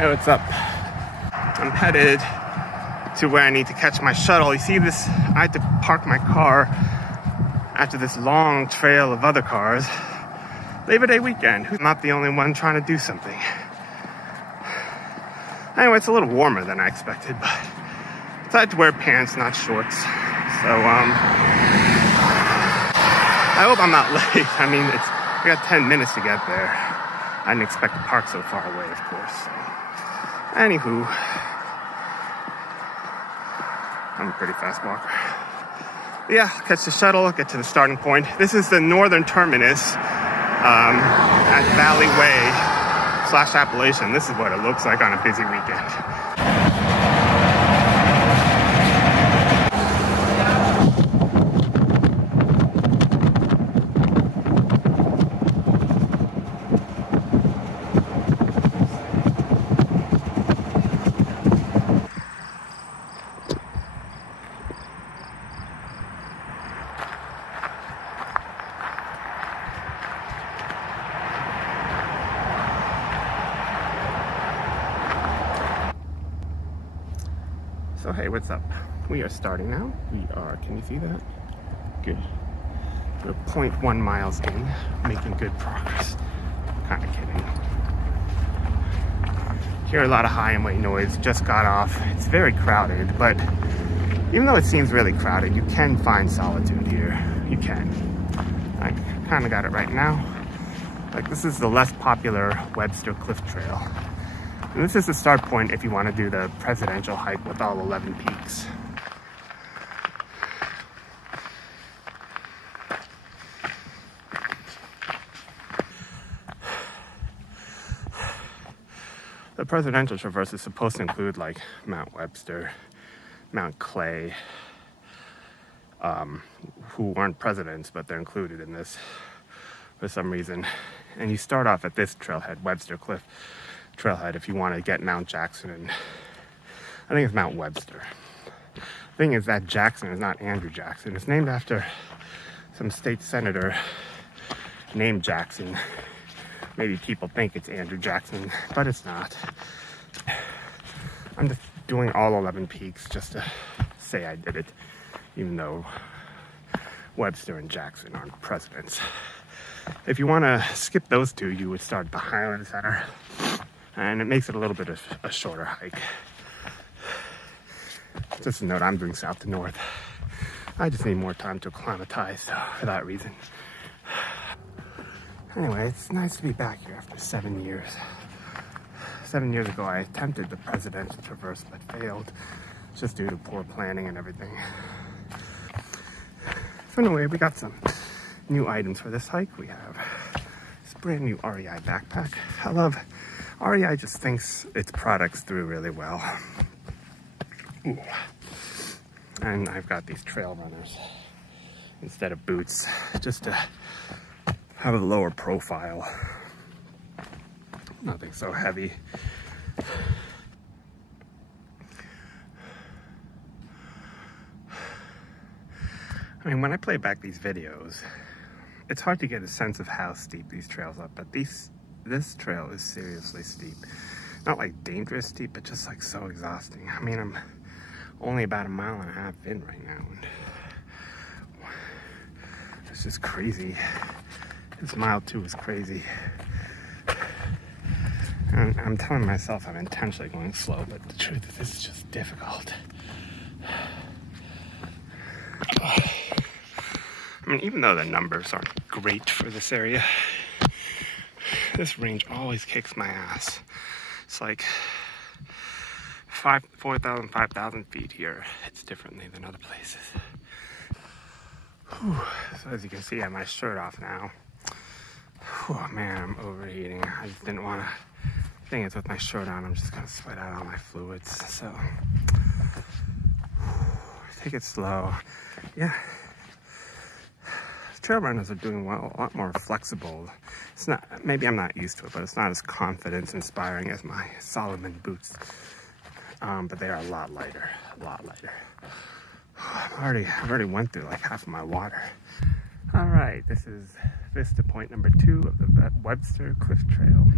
Hey, what's up? I'm headed to where I need to catch my shuttle. You see this, I had to park my car after this long trail of other cars. Labor Day weekend, who's not the only one trying to do something. Anyway, it's a little warmer than I expected, but I decided to wear pants, not shorts. So, I hope I'm not late. I mean, we got 10 minutes to get there. I didn't expect to park so far away, of course. So. Anywho, I'm a pretty fast walker. But yeah, catch the shuttle, get to the starting point. This is the northern terminus at Valley Way / Appalachian. This is what it looks like on a busy weekend. So hey, what's up? We are starting now. We are, can you see that? Good. We're 0.1 miles in, making good progress. Kind of kidding. Hear a lot of highway noise, just got off. It's very crowded, but even though it seems really crowded, you can find solitude here. You can. I kind of got it right now. Like, this is the less popular Webster Cliff Trail. And this is the start point if you want to do the presidential hike with all 11 peaks. The presidential traverse is supposed to include like Mount Webster, Mount Clay, who weren't presidents, but they're included in this for some reason. And you start off at this trailhead, Webster Cliff Trailhead, if you want to get Mount Jackson, and I think it's Mount Webster. The thing is that Jackson is not Andrew Jackson. It's named after some state senator named Jackson. Maybe people think it's Andrew Jackson, but it's not. I'm just doing all 11 peaks just to say I did it, even though Webster and Jackson aren't presidents. If you want to skip those two, you would start at the Highland Center, and it makes it a little bit of a shorter hike. Just a note, I'm doing south to north. I just need more time to acclimatize, so for that reason. Anyway, it's nice to be back here after 7 years. 7 years ago, I attempted the presidential traverse, but failed, just due to poor planning and everything. So anyway, we got some new items for this hike. We have this brand new REI backpack. I love REI, just thinks its products through really well. Ooh. And I've got these trail runners instead of boots, just to have a lower profile. Nothing so heavy. I mean, when I play back these videos, it's hard to get a sense of how steep these trails are, but this trail is seriously steep. Not like dangerous steep, but just like so exhausting. I mean, I'm only about 1.5 miles in right now, and it's just crazy. This mile 2 is crazy. And I'm telling myself I'm intentionally going slow, but the truth is this is just difficult. I mean, even though the numbers aren't great for this area, this range always kicks my ass. It's like 4,000, 5,000 feet here. It's differently than other places. Whew. So as you can see, I have my shirt off now. Oh man, I'm overheating. I just didn't want to. The thing is, with my shirt on, I'm just gonna sweat out all my fluids. So take it slow. Yeah, trail runners are doing well, a lot more flexible. It's not, maybe I'm not used to it, but it's not as confidence inspiring as my Solomon boots. But they are a lot lighter, a lot lighter. I've already went through like half of my water. All right, this is Vista Point number 2 of the Webster Cliff Trail.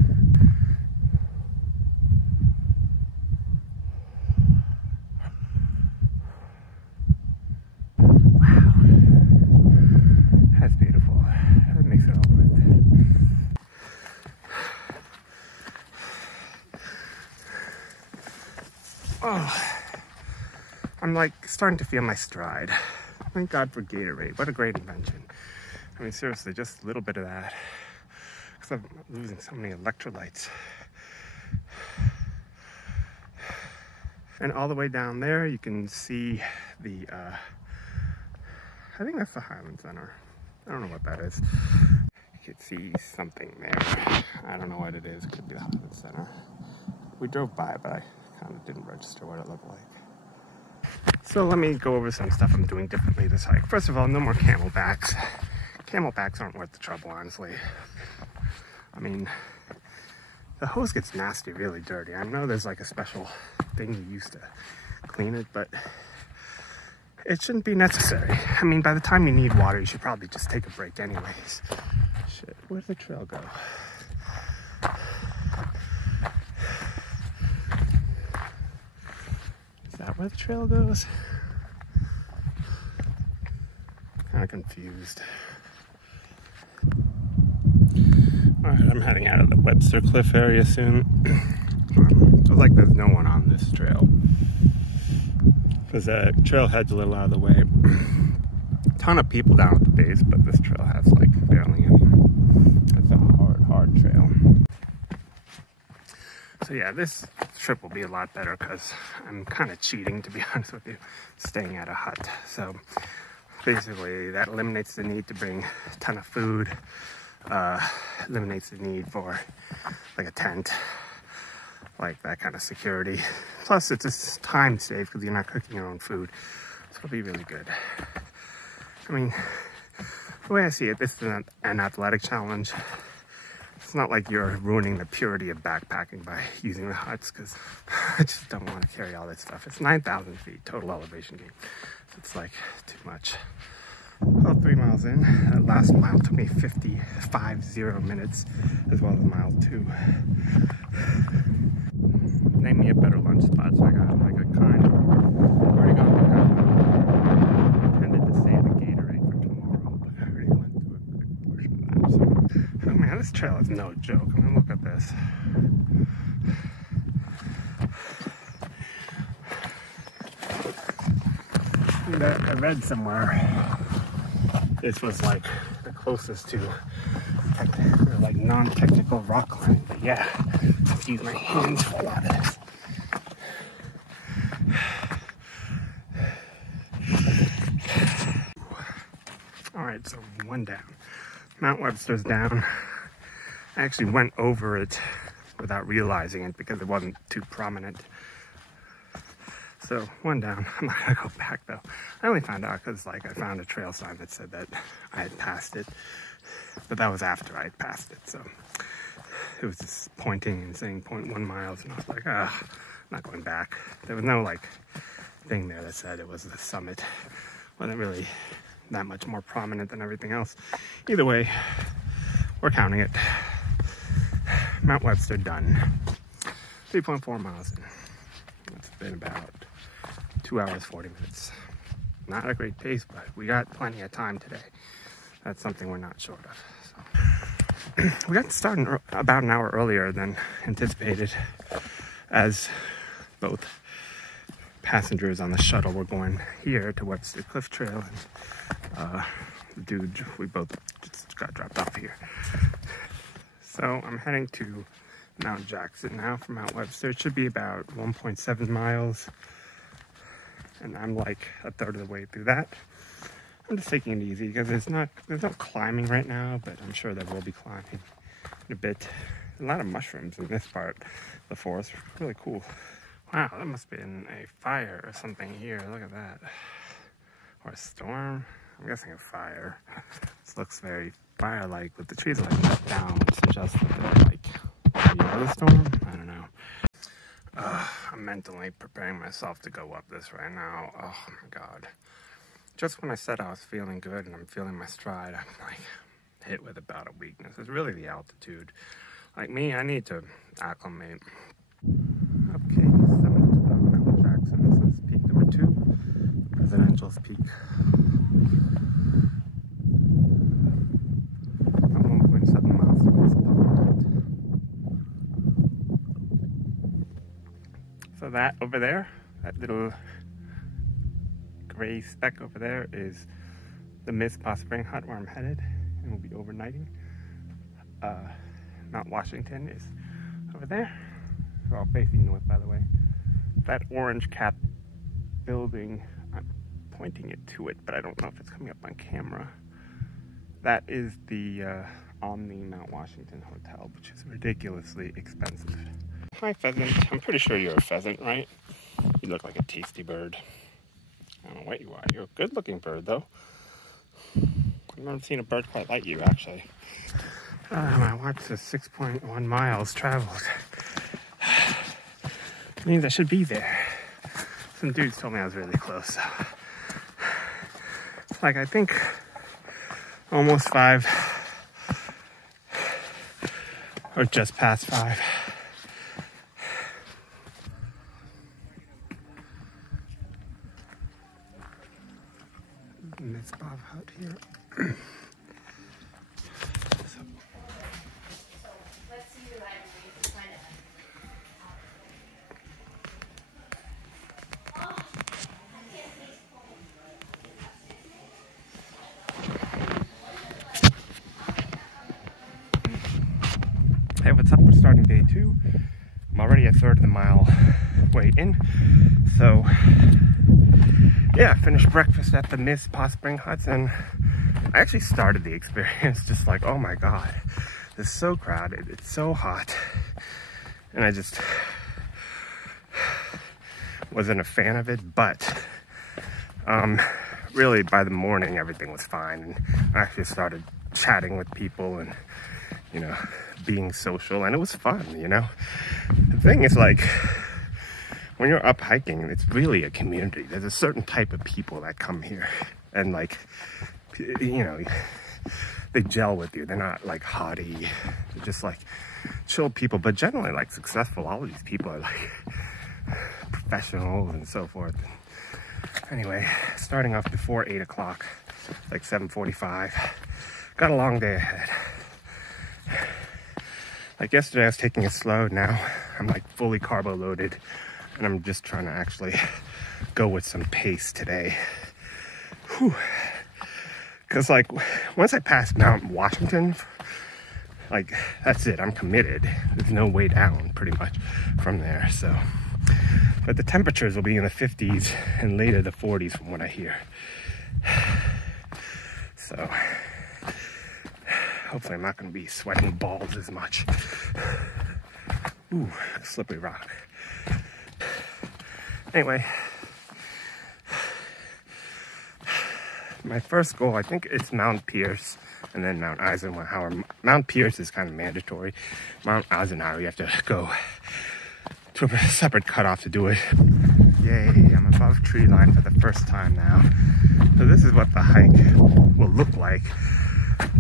Oh, I'm like starting to feel my stride. Thank God for Gatorade. What a great invention. I mean, seriously, just a little bit of that. Because I'm losing so many electrolytes. And all the way down there, you can see the, I think that's the Highland Center. I don't know what that is. You can see something there. I don't know what it is. It could be the Highland Center. We drove by, but I kind of didn't register what it looked like. So let me go over some stuff I'm doing differently this hike. First of all, no more camelbacks. Camelbacks aren't worth the trouble, honestly. I mean, the hose gets nasty, really dirty. I know there's like a special thing you use to clean it, but it shouldn't be necessary. I mean, by the time you need water, you should probably just take a break anyways. Shit, where'd the trail go? Is that where the trail goes? Kind of confused. Alright, I'm heading out of the Webster Cliff area soon. It was like there's no one on this trail. Because the trailhead's a little out of the way. Ton of people down at the base, but this trail has like barely any. It's a hard trail. So yeah, this trip will be a lot better because I'm kind of cheating, to be honest with you, staying at a hut. So basically that eliminates the need to bring a ton of food, eliminates the need for like a tent, like that kind of security. Plus it's just time safe because you're not cooking your own food. So it'll be really good. I mean, the way I see it, this is an athletic challenge. It's not like you're ruining the purity of backpacking by using the huts, because I just don't want to carry all this stuff. It's 9,000 feet total elevation gain. So it's like too much. About 3 miles in. That last mile took me 55 minutes, as well as mile 2. Name me a better lunch spot, so I got like a kind of already gone through that. I intended to save the Gatorade for tomorrow, but I already went through a good portion of that. So, oh man, this trail is no joke. I mean, look at this. And I read somewhere this was like the closest to like non-technical rock climbing, but yeah, I have to use my hands for a lot of this. Alright, so one down. Mount Webster's down. I actually went over it without realizing it because it wasn't too prominent. So one down. I'm not gonna go back though. I only found out because like I found a trail sign that said that I had passed it, but that was after I had passed it. So it was just pointing and saying 0.1 miles, and I was like, ah, I'm not going back. There was no like thing there that said it was the summit. Wasn't really that much more prominent than everything else. Either way, we're counting it. Mount Webster done. 3.4 miles in. It's been about 2 hours, 40 minutes. Not a great pace, but we got plenty of time today. That's something we're not short of. So. We got started about an hour earlier than anticipated, as both passengers on the shuttle were going here to Webster Cliff Trail, and the dude, we both just got dropped off here. So I'm heading to Mount Jackson now from Mount Webster. It should be about 1.7 miles, and I'm like a third of the way through that. I'm just taking it easy because there's no climbing right now, but I'm sure there will be climbing in a bit. A lot of mushrooms in this part of the forest. Really cool. Wow, that must have been a fire or something here. Look at that. Or a storm. I'm guessing a fire. This looks very fire-like, but the trees are like cut down, which suggests that they're like maybe a storm. I don't know. I'm mentally preparing myself to go up this right now. Oh my god. Just when I said I was feeling good and I'm feeling my stride, I'm like hit with a bout of weakness. It's really the altitude. Like me, I need to acclimate. Okay, summit Mount Jackson. This is peak number 2. Presidential's peak. About 1.7 miles from Mizpah. So that over there, that little gray speck over there is the Mizpah Spring Hut where I'm headed, and we'll be overnighting. Mount Washington is over there. We're all facing north, by the way. That orange cap building, I'm pointing it to it, but I don't know if it's coming up on camera. That is the Omni Mount Washington Hotel, which is ridiculously expensive. Hi, pheasant. I'm pretty sure you're a pheasant, right? You look like a tasty bird. I don't know what you are. You're a good-looking bird, though. I've never seen a bird quite like you, actually. My watch says 6.1 miles traveled. Means I should be there. Some dudes told me I was really close. So. Like, I think almost 5 or just past 5. Mizpah Hut here. Hey, what's up? We're starting day 2. I'm already a third of the mile way in. So, yeah, finished breakfast at the Mizpah Spring Hut, and I actually started the experience just like, oh my god, this is so crowded, it's so hot, and I just wasn't a fan of it. But really by the morning everything was fine, and I actually started chatting with people and, you know, being social, and it was fun, you know. The thing is, like, when you're up hiking, it's really a community. There's a certain type of people that come here, and, like, you know, they gel with you. They're not like haughty, they're just like chill people, but generally like successful. All of these people are like professionals and so forth. Anyway, starting off before 8 o'clock, like 7:45. Got a long day ahead. Like yesterday I was taking it slow, now I'm like fully carbo loaded, and I'm just trying to actually go with some pace today. Whew. Because like once I pass Mount Washington, like that's it, I'm committed. There's no way down pretty much from there. So, but the temperatures will be in the 50s and later the 40s from what I hear. So hopefully I'm not going to be sweating balls as much. Ooh, slippery rock. Anyway, my first goal, I think it's Mount Pierce and then Mount Eisenhower. Mount Pierce is kind of mandatory. Mount Eisenhower, you have to go to a separate cutoff to do it. Yay, I'm above tree line for the first time now. So this is what the hike will look like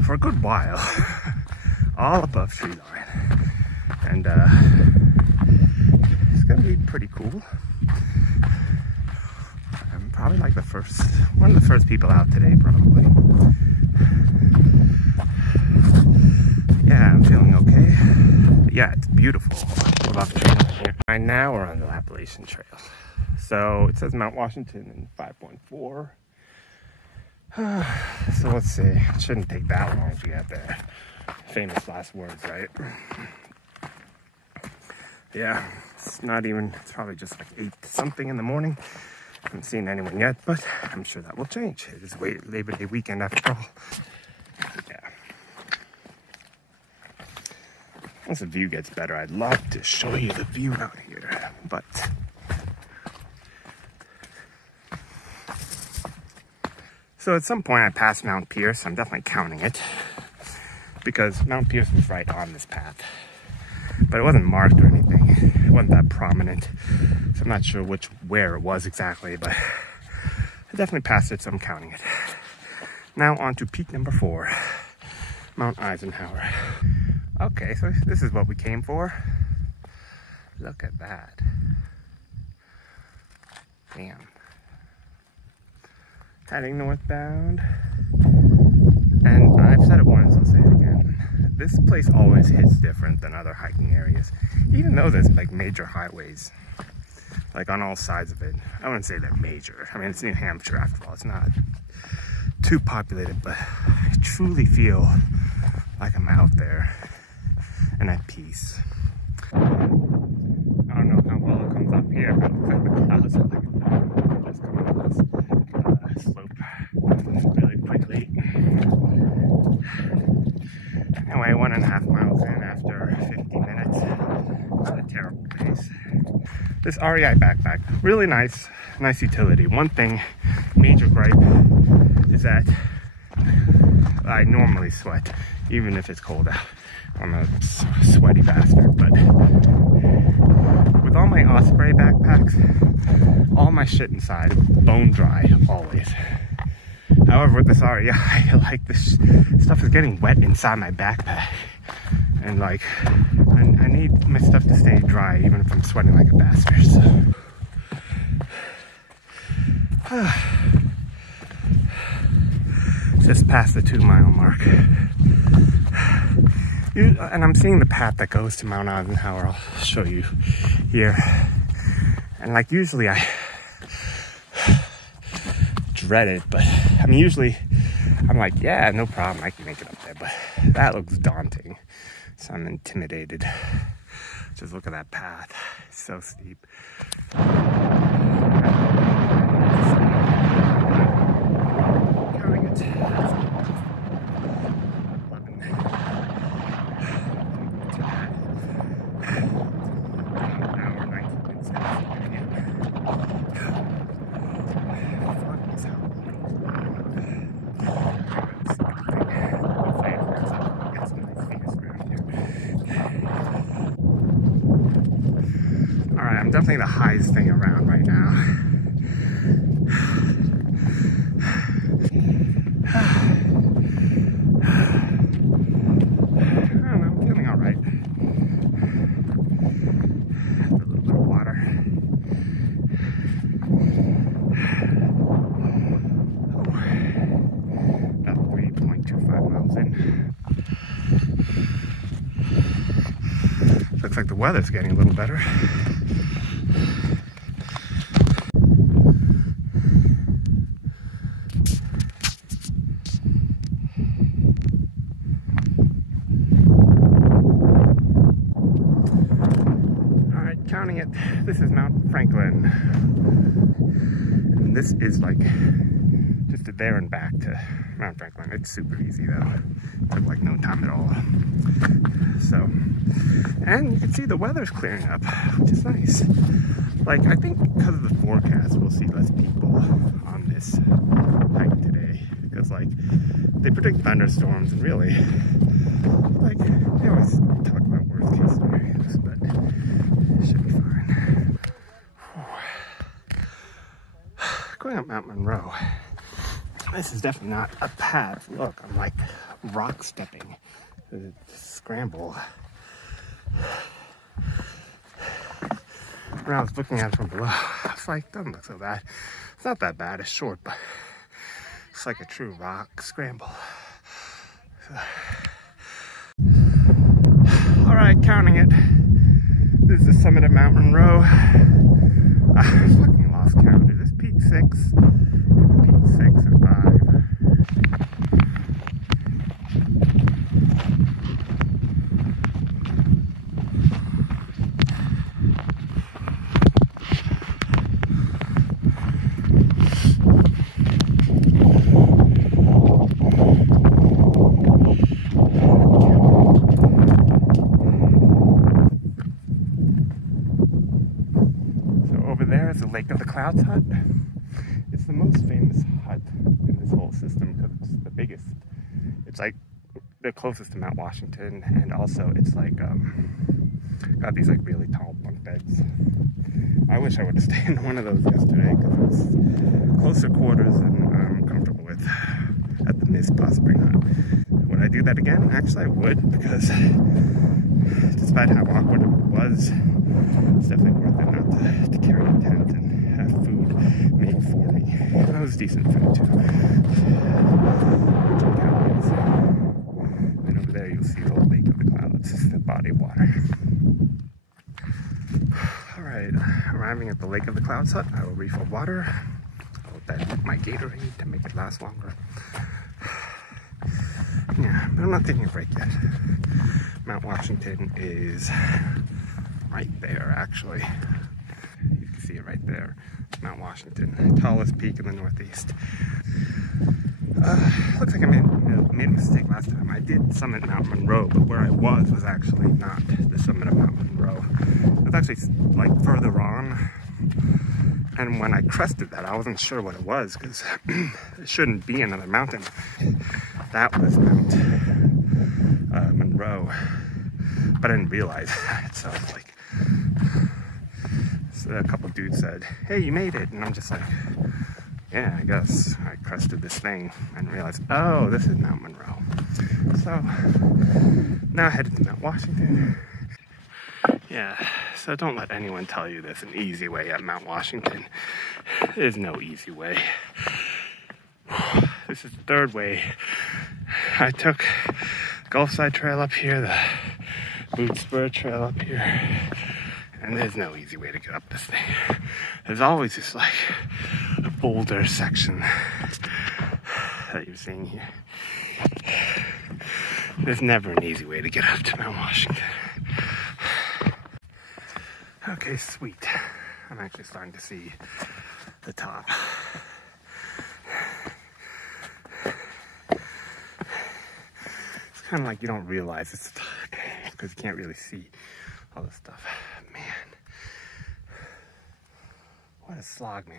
for a good while. All above tree line. And it's gonna be pretty cool. I'm probably like one of the first people out today, probably. Yeah, I'm feeling okay. But yeah, it's beautiful. Above tree line here. Right now we're on the Appalachian Trail. So it says Mount Washington in 5.4. So let's see. It shouldn't take that long to get there. Famous last words, right? Yeah, it's probably just like 8 something in the morning. I haven't seen anyone yet, but I'm sure that will change. It is Labor Day weekend after all. Yeah. Once the view gets better, I'd love to show you the view out here, but so at some point I passed Mount Pierce. I'm definitely counting it because Mount Pierce was right on this path, but it wasn't marked or anything. It wasn't that prominent, so I'm not sure where it was exactly, but I definitely passed it, so I'm counting it. Now on to peak number 4, Mount Eisenhower. Okay, so this is what we came for. Look at that. Damn. Heading northbound. And I've said it once, I'll say it again. This place always hits different than other hiking areas. Even though there's like major highways. like on all sides of it. I wouldn't say they're major. I mean, it's New Hampshire after all. It's not too populated, but I truly feel like I'm out there and at peace. I don't know how well it comes up here, but it looks like the clouds are like just coming up this slope really quickly. Anyway, 1.5 miles in after 50 minutes. Not a terrible pace. This REI backpack, really nice utility. One thing, major gripe, is that I normally sweat, even if it's cold out. I'm a sweaty bastard, but with all my Osprey backpacks, all my shit inside, bone dry, always. However, with this REI, like this stuff is getting wet inside my backpack. And like, I need my stuff to stay dry, even if I'm sweating like a bastard, so. Just past the 2 mile mark. And I'm seeing the path that goes to Mount Eisenhower. I'll show you here. And like usually I dread it, but I mean usually I'm like, yeah, no problem, I can make it up there, but that looks daunting. So I'm intimidated. Just look at that path, it's so steep. I'm definitely the highest thing around right now. I don't know, I'm feeling all right. A little bit of water. About 3.25 miles in. Looks like the weather's getting a little better. Counting it, this is Mount Franklin. And this is like just a there and back to Mount Franklin. It's super easy though. Took like no time at all. So, and you can see the weather's clearing up, which is nice. Like, I think because of the forecast, we'll see less people on this hike today. Because like, they predict thunderstorms and really, like, they always talk about worst case scenarios, but should be fine. Going up Mount Monroe. This is definitely not a path. Look, I'm like rock stepping. The scramble. When I was looking at it from below, I was like, doesn't look so bad. It's not that bad, it's short, but it's like a true rock scramble. So. Alright, counting it. This is the summit of Mount Monroe. I fucking lost count. Is this peak 6? Peak 6 or 5? The Lake of the Clouds hut. It's the most famous hut in this whole system because it's the biggest. It's like the closest to Mount Washington, and also it's like got these like really tall bunk beds. I wish I would have stayed in one of those yesterday because it's closer quarters than I'm comfortable with at the Mizpah Spring Hut. Would I do that again? Actually I would, because despite how awkward it was, it's definitely worth it not to carry a tent and have food made for me. That was decent food too. And over there you'll see the Lake of the Clouds, the body of water. Alright. Alright, arriving at the Lake of the Clouds hut, I will refill water. I will dilute my Gatorade to make it last longer. Yeah, but I'm not taking a break yet. Mount Washington is right there, actually. You can see it right there. Mount Washington, tallest peak in the Northeast. Looks like I made a mistake last time. I did summit Mount Monroe, but where I was actually not the summit of Mount Monroe. It was actually like further on. And when I crested that, I wasn't sure what it was because it shouldn't be another mountain. That was Mount Monroe, but I didn't realize that. So I was like, so a couple dudes said, "Hey, you made it," and I'm just like, yeah, I guess I crested this thing and realized, oh, this is Mount Monroe. So now headed to Mount Washington. Yeah, so don't let anyone tell you there's an easy way at Mount Washington. There's no easy way. This is the third way. I took Gulfside Trail up here, the Boot Spur Trail up here, and there's no easy way to get up this thing. There's always this like a boulder section that you're seeing here. There's never an easy way to get up to Mount Washington. Okay, sweet. I'm actually starting to see the top. It's kind of like you don't realize it's because you can't really see all this stuff. Man, what a slog, man.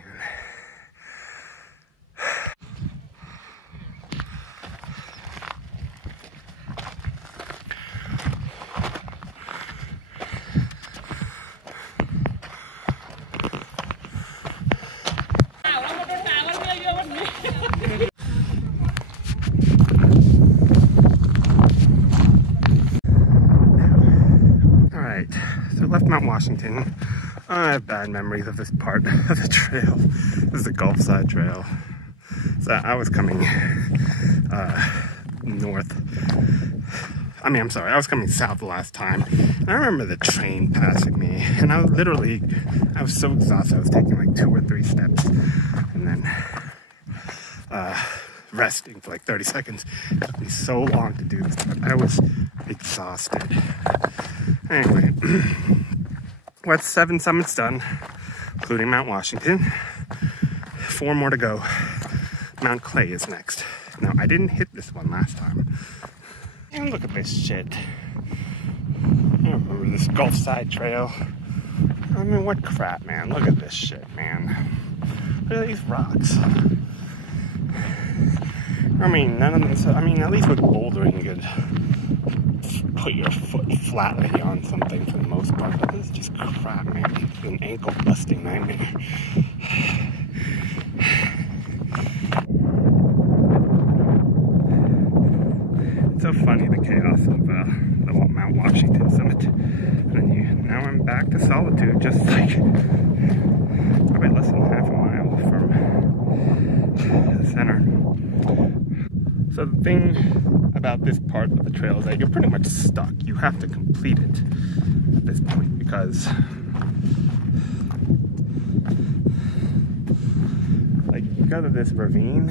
So left Mount Washington. I have bad memories of this part of the trail. This is the Gulfside Trail. So I was coming north. I was coming south the last time. And I remember the train passing me. And I was so exhausted. I was taking like 2 or 3 steps. And then resting for like 30 seconds. It took me so long to do this, but I was exhausted. Anyway, we're at 7 summits done, including Mount Washington. 4 more to go. Mount Clay is next. Now, I didn't hit this one last time. And look at this shit. I remember this Gulfside Trail. I mean, what crap, man. Look at this shit, man. Look at these rocks. I mean, none of this, at least with bouldering, you could put your foot flatly on something for the most part, but this is just crap, man. It's an ankle-busting nightmare. It's so funny, the chaos of the Mount Washington summit. And now I'm back to solitude, just like probably less than half a mile from the center. So the thing about this part of the trail is that you're pretty much stuck. You have to complete it at this point because of this ravine,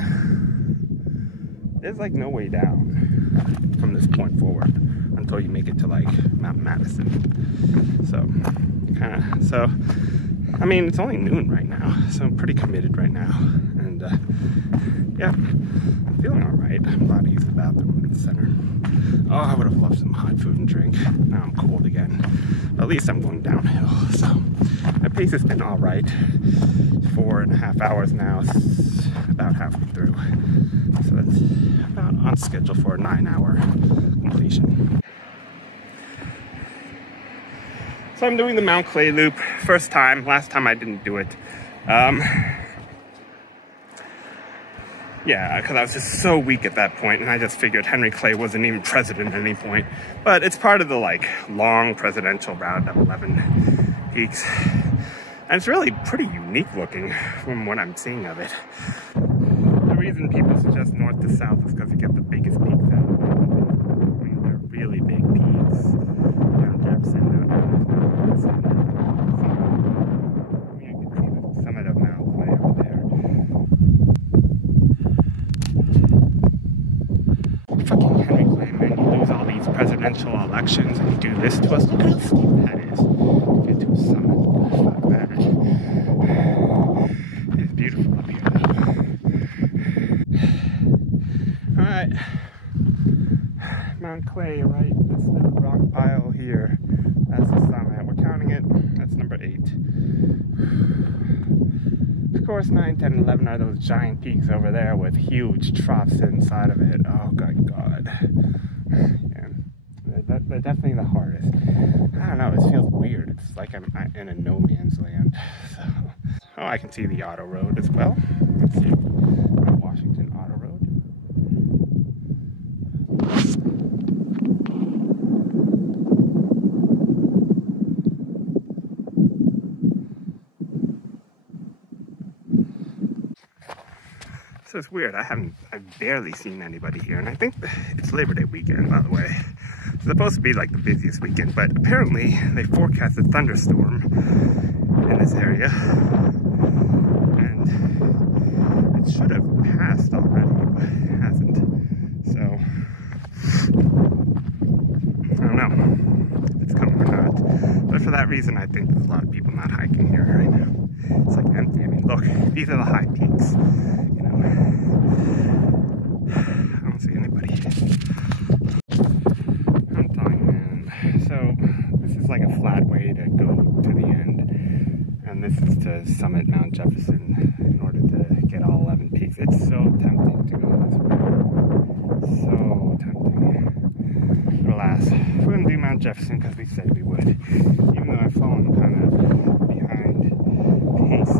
there's like no way down from this point forward until you make it to like Mount Madison. So I mean, it's only noon right now, so I'm pretty committed right now, and yeah, I'm feeling all right. I'm about to use the bathroom in the center. Oh, I would have loved some hot food and drink. Now I'm cold again. At least I'm going downhill, so my pace has been all right. 4.5 hours now. It's about halfway through, so that's about on schedule for a 9-hour completion. So I'm doing the Mount Clay loop. First time. Last time I didn't do it. Yeah, because I was just so weak at that point, and I just figured Henry Clay wasn't even president at any point. But it's part of the like long presidential route of 11 peaks, and it's really pretty unique looking from what I'm seeing of it. The reason people suggest north to south is because you get the biggest peaks out. I mean, they're really big peaks. Mount Jefferson, Mount Madison. elections and do this to us. Look how steep that is. Get to a summit. Fuck that. It's beautiful up here though. Alright. Mount Clay, right? This little rock pile here. That's the summit. We're counting it. That's number 8. Of course, 9, 10, 11 are those giant peaks over there with huge troughs inside of it. Oh, God. Yeah. They're definitely the hardest. I don't know. It feels weird. It's like I'm in a no man's land. So. Oh, I can see the auto road as well. Let's see. Washington Auto Road. So it's weird, I've barely seen anybody here, and I think it's Labor Day weekend, by the way. It's supposed to be like the busiest weekend, but apparently they forecast a thunderstorm in this area, and it should have passed already, but it hasn't. So, I don't know if it's coming or not, but for that reason, I think there's a lot of people not hiking here right now. It's like empty. I mean, look, these are the high peaks. I don't see anybody. I'm telling you, man. So this is like a flat way to go to the end, and this is to summit Mount Jefferson in order to get all 11 peaks. It's so tempting to go this way. So tempting. But alas, we're gonna do Mount Jefferson because we said we would, even though I've fallen kind of behind pace.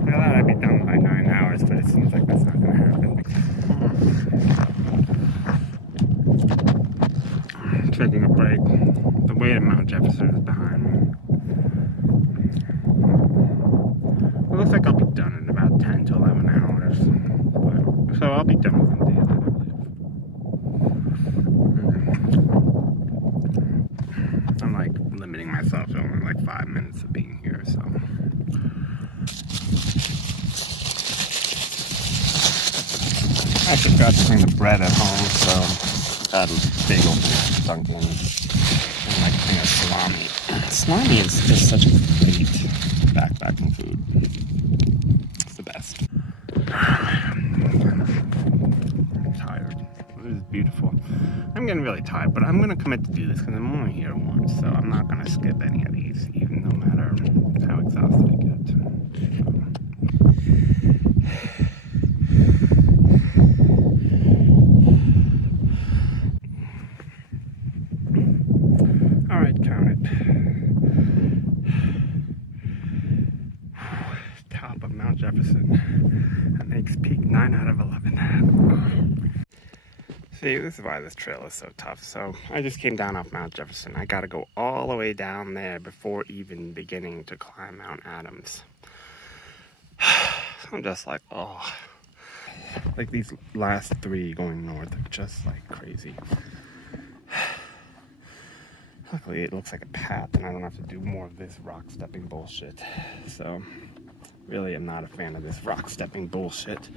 I thought I'd be done by 9 hours, but it seems like that's not going to happen. Taking a break. The way to Mount Jefferson is behind me. It looks like I'll be done in about 10 to 11 hours. But, so I'll be done within days that I live. I'm like limiting myself to only like 5 minutes of being here, so. I forgot to bring the bread at home, so I had a big old Dunkin' and like a thing of salami. Salami is just such a great backpacking food. It's the best. I'm tired. This is beautiful. I'm getting really tired, but I'm going to commit to do this because I'm only here once, so I'm not going to skip any of these, even no matter how exhausted I get. Alright, count it. Top of Mount Jefferson. That makes peak 9 out of 11. See, this is why this trail is so tough. So, I just came down off Mount Jefferson. I gotta go all the way down there before even beginning to climb Mount Adams. I'm just like, oh. Like these last 3 going north are just like crazy. Luckily, it looks like a path, and I don't have to do more of this rock stepping bullshit. So, really, I'm not a fan of this rock stepping bullshit.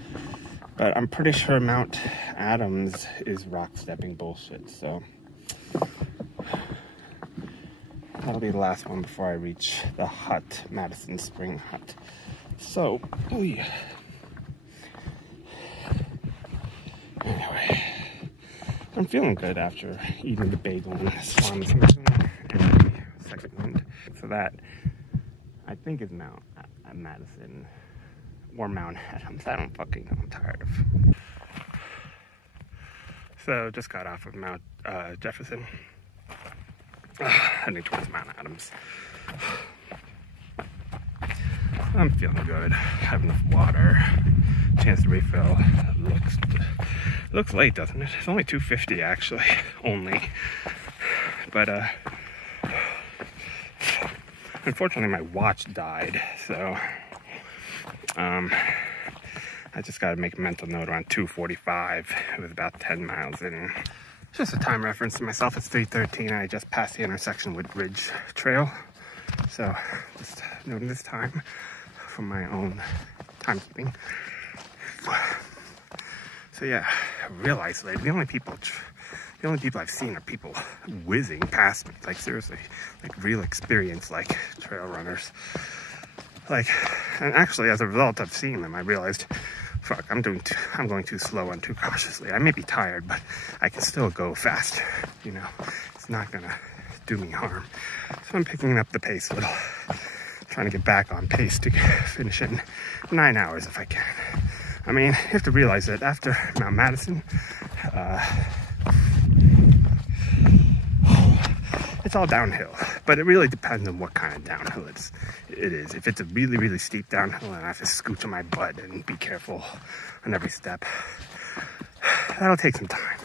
But I'm pretty sure Mount Adams is rock stepping bullshit. So, that'll be the last one before I reach the hut, Madison Spring Hut. So, anyway. I'm feeling good after eating the bagel and the salami and the second wind. So that, I think, is Mount Madison or Mount Adams. I don't fucking know. I'm tired of. So just got off of Mount Jefferson, heading towards Mount Adams. I'm feeling good. Have enough water. Chance to refill. Looks late, doesn't it? It's only 2:50 actually, only. But unfortunately my watch died, so I just gotta make a mental note around 2:45. It was about 10 miles in. Just a time reference to myself, it's 3:13. I just passed the intersection with Ridge Trail. So just noting this time from my own timekeeping. So yeah, real isolated. The only people The only people I've seen are people whizzing past me, like seriously, like real experience, like trail runners. Like, and actually as a result of seeing them, I realized, fuck, I'm going too slow and too cautiously. I may be tired, but I can still go fast, you know. It's not gonna do me harm. So I'm picking up the pace a little, trying to get back on pace to finish in 9 hours if I can. I mean, you have to realize that after Mount Madison, it's all downhill, but it really depends on what kind of downhill it is. If it's a really, really steep downhill and I have to scooch on my butt and be careful on every step, that'll take some time.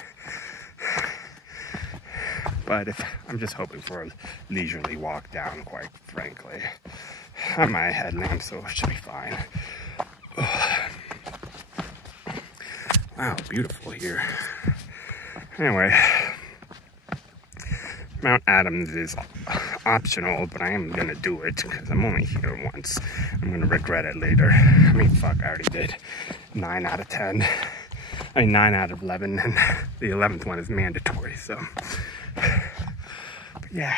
But if I'm just hoping for a leisurely walk down, quite frankly. I have my headlamp, so it should be fine. Wow, beautiful here. Anyway, Mount Adams is optional, but I am gonna do it because I'm only here once. I'm gonna regret it later. I mean, fuck, I already did 9 out of 10. I mean, 9 out of 11, and the 11th one is mandatory, so. But yeah,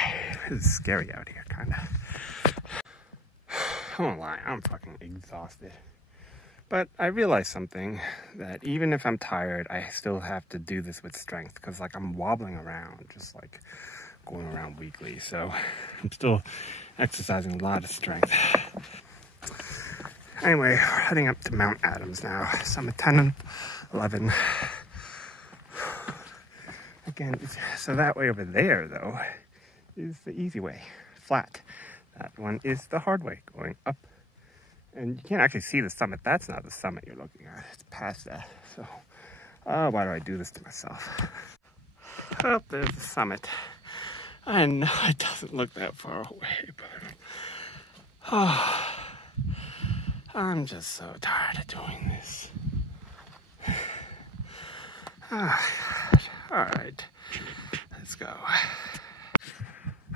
it's scary out here, kinda. I won't lie, I'm fucking exhausted. But I realized something, that even if I'm tired, I still have to do this with strength, because like I'm wobbling around, just like going around weakly. So I'm still exercising a lot of strength. Anyway, we're heading up to Mount Adams now. Summit 10 and 11. Again, so that way over there though is the easy way, flat. That one is the hard way, going up. And you can't actually see the summit. That's not the summit you're looking at. It's past that. So, why do I do this to myself? Oh, there's the summit. I know it doesn't look that far away, but I'm just so tired of doing this. Oh, God. All right, let's go.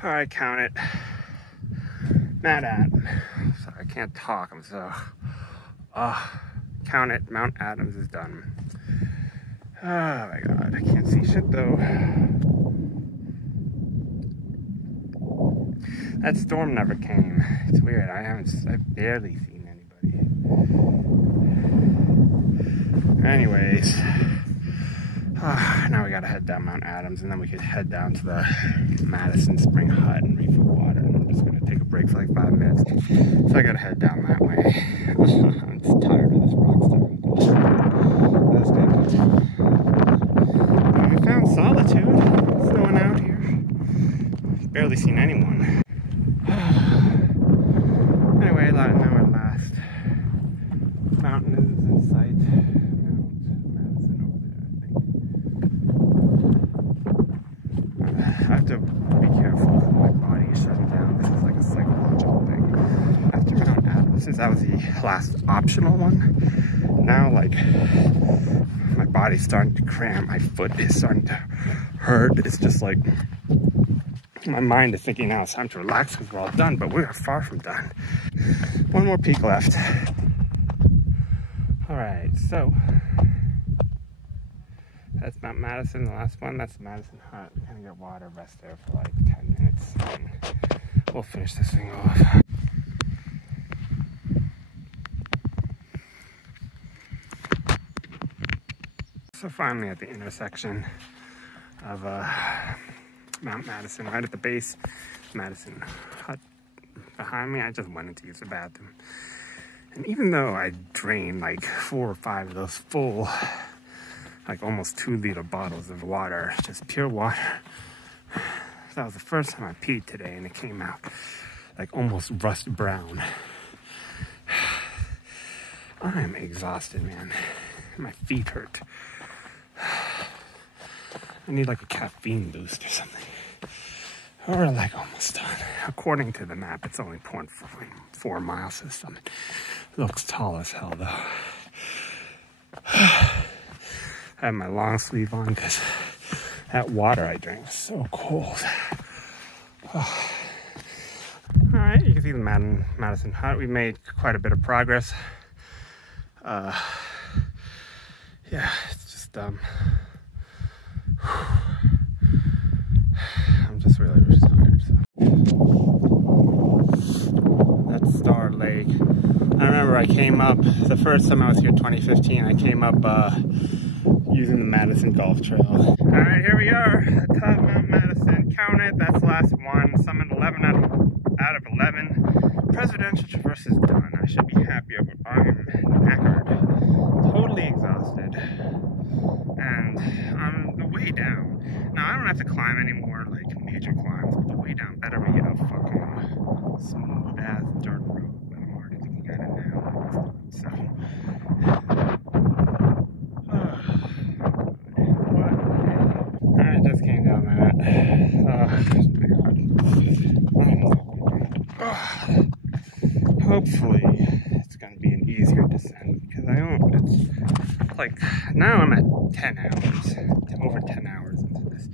All right, count it. Mount Adams. Sorry, I can't talk. I'm so. Count it. Mount Adams is done. Oh my God, I can't see shit though. That storm never came. It's weird. I've barely seen anybody. Anyways, now we gotta head down Mount Adams, and then we could head down to the Madison Spring Hut and refill water. And I'm just gonna take a break for like 5 minutes. So I gotta head down that way. I'm just tired of this rock star. That's good. We found solitude. There's no one out here. Barely seen anyone. Anyway, now our last mountain is in sight. Mount Madison over there, I think. I have to be careful. My body is shutting down. This is like a psychological thing. After Mount Adams, since that was the last optional one, now like my body's starting to cramp. My foot is starting to hurt. It's just like my mind is thinking now it's time to relax because we're all done, but we are far from done. One more peak left. All right, so that's Mount Madison, the last one. That's the Madison Hut. We're gonna get water, rest there for like 10 minutes, and we'll finish this thing off. So finally at the intersection of Mount Madison, right at the base, Madison Hut behind me. I just went in to use the bathroom. And even though I drained like 4 or 5 of those full, like almost 2-liter bottles of water, just pure water, that was the first time I peed today, and it came out like almost rust brown. I'm exhausted, man. My feet hurt. I need like a caffeine boost or something. Or like almost done. According to the map, it's only 0.4 miles to the summit. It looks tall as hell though. I have my long sleeve on because that water I drank was so cold. Oh. All right, you can see the Madison Hut. We made quite a bit of progress. Yeah, it's just I'm just really tired. So. That's Star Lake. I remember I came up, the first time I was here, 2015, I came up using the Madison Golf Trail. Alright, here we are at top of Mount Madison. Count it, that's the last one. Summit 11 out of 11. Presidential traverse is done. I should be happy, but I'm knackered. Totally exhausted. And on the way down, now I don't have to climb any more like major climbs, but the way down better be a fucking smooth ass dirt road. But I'm already looking at it now. So I just came down that. Oh my god. Hopefully it's gonna be an easier descent because I don't. It's like now I'm at 10 hours, over 10 hours into this.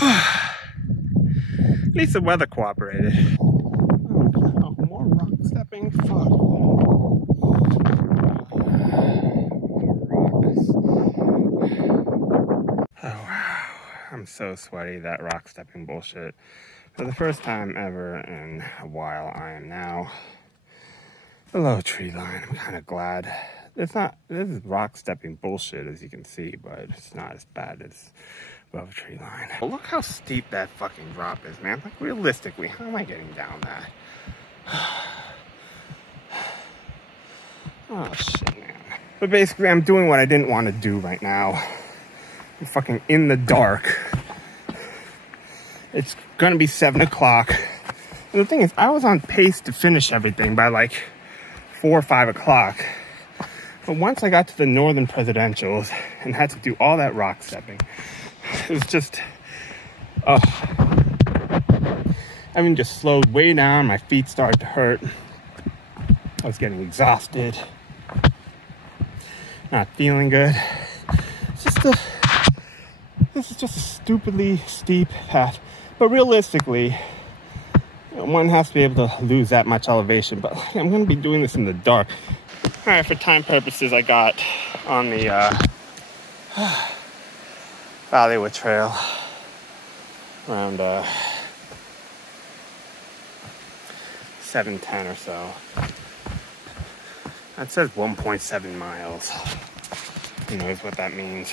At least the weather cooperated. Oh no, more rock stepping. Fuck. Oh wow, I'm so sweaty. That rock stepping bullshit. For the first time ever in a while, I am now below tree line. I'm kind of glad. It's not, this is rock stepping bullshit as you can see, but it's not as bad as above tree line. Well, look how steep that fucking drop is, man. Like realistically, how am I getting down that? Oh shit, man. But basically I'm doing what I didn't want to do right now. I'm fucking in the dark. It's gonna be 7 o'clock. And the thing is, I was on pace to finish everything by like 4 or 5 o'clock. But once I got to the northern presidentials and had to do all that rock stepping, it was just, I mean, just slowed way down. My feet started to hurt. I was getting exhausted. Not feeling good. It's just this is just a stupidly steep path. But realistically, one has to be able to lose that much elevation. But I'm going to be doing this in the dark. All right, for time purposes, I got on the Valleywood Trail around 7:10 or so. That says 1.7 miles. Who knows what that means?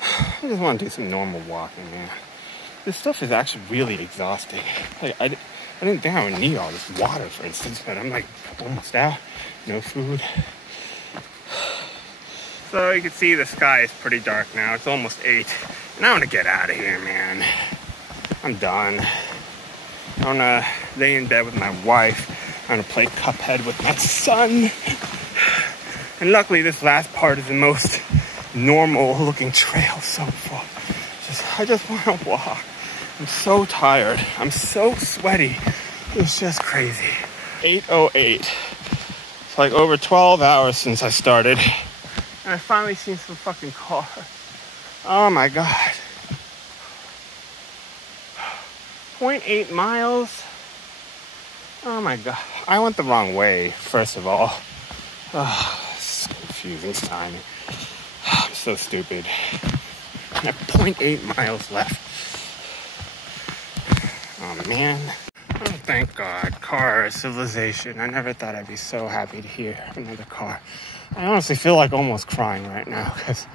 I just want to do some normal walking, man. This stuff is actually really exhausting. Like, I didn't think I would need all this water, for instance, but I'm like almost out. No food. So you can see the sky is pretty dark now. It's almost 8. And I want to get out of here, man. I'm done. I want to lay in bed with my wife. I want to play Cuphead with my son. And luckily this last part is the most normal looking trail so far. I just want to walk. I'm so tired. I'm so sweaty. It's just crazy. 8:08. It's like over 12 hours since I started. And I finally seen some fucking car. Oh my god. 0.8 miles. Oh my god. I went the wrong way, first of all. Oh, it's confusing timing. I'm so stupid. I have 0.8 miles left. Oh man. Oh, thank God. Car, civilization. I never thought I'd be so happy to hear another car. I honestly feel like almost crying right now because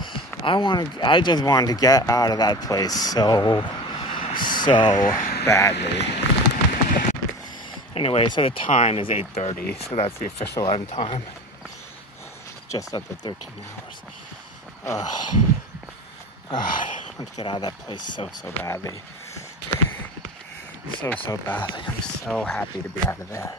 I just wanted to get out of that place so badly. Anyway, so the time is 8:30, so that's the official end time. Just under 13 hours. God, I want to get out of that place so badly. So badly. I'm so happy to be out of there.